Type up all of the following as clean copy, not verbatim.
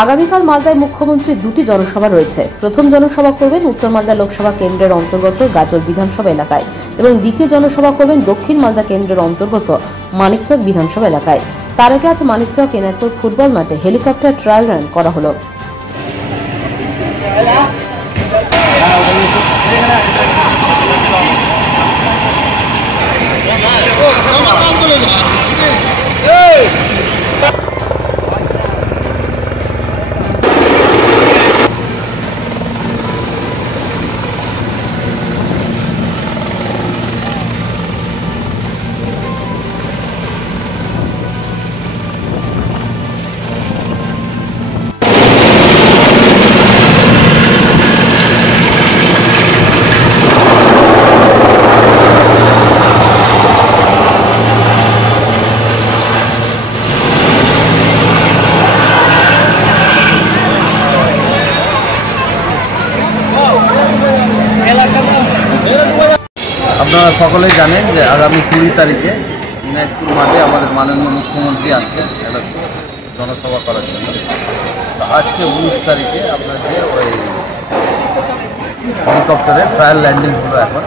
আগামীকাল মালদায় মুখ্যমন্ত্রীর দুটি জনসভা রয়েছে। প্রথম জনসভা করবেন উত্তর মালদা লোকসভা কেন্দ্রের অন্তর্গত গাজল বিধানসভা এলাকায় এবং দ্বিতীয় জনসভা করবেন দক্ষিণ মালদা কেন্দ্রের অন্তর্গত মানিকচক বিধানসভা এলাকায়। তার আগে আজ মানিকচক এনারপুর ফুটবল মাঠে হেলিকপ্টার ট্রায়াল রান করা হলো। আপনারা সকলেই জানেন যে আগামী 20 তারিখে দিনাজপুর মাঠে আমাদের মাননীয় মুখ্যমন্ত্রী আসছেন জনসভা করার জন্য। তো আজকে 19 তারিখে আপনার যে ওই হেলিকপ্টারে ট্রায়াল ল্যান্ডিং হলো। এখন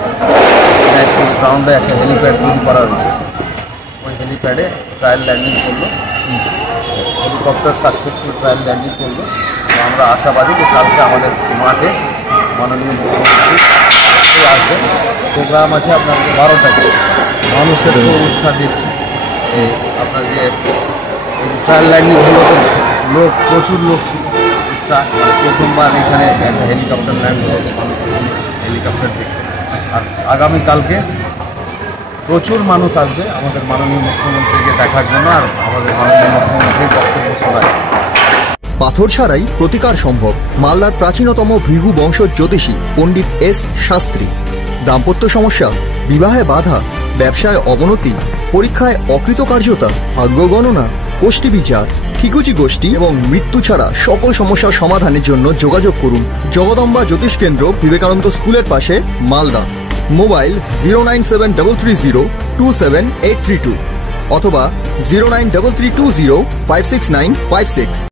দিনাজপুর গ্রাউন্ডে একটা হেলিপ্যাড তৈরি করা হয়েছে, ওই হেলিপ্যাডে ট্রায়াল ল্যান্ডিং করলো। হেলিকপ্টার সাকসেসফুল ট্রায়াল ল্যান্ডিং করলো। তো আমরা আশাবাদী যে কালকে আমাদের মাঠে মাননীয় মুখ্যমন্ত্রী আসবেন। প্রোগ্রাম আছে আপনার 12টায়। মানুষের উৎসাহ দিচ্ছে আপনার যে ট্রায়াল ল্যান্ডিং হলো, তো প্রচুর লোক ছিল, উৎসাহ। প্রথমবার এখানে একটা হেলিকপ্টার ল্যান্ড হয়েছে, মানুষ হেলিকপ্টার দেখে। আর আগামীকালকে প্রচুর মানুষ আসবে আমাদের মাননীয় মুখ্যমন্ত্রীকে দেখার জন্য আর আমাদের মাননীয় মুখ্যমন্ত্রীর বক্তব্য শোনায়। পাথর ছাড়াই প্রতিকার সম্ভব। মালদার প্রাচীনতম ভৃগু বংশ জ্যোতিষী পণ্ডিত এস শাস্ত্রী। দাম্পত্য সমস্যা, বিবাহে বাধা, ব্যবসায় অবনতি, পরীক্ষায় অকৃতকার্যতা, ভাগ্য গণনা, কোষ্ঠী বিচার, ঠিকুচি গোষ্ঠী এবং মৃত্যু ছাড়া সকল সমস্যার সমাধানের জন্য যোগাযোগ করুন জগদম্বা জ্যোতিষ কেন্দ্র, বিবেকানন্দ স্কুলের পাশে, মালদা। মোবাইল 09733027832 অথবা 09332056956।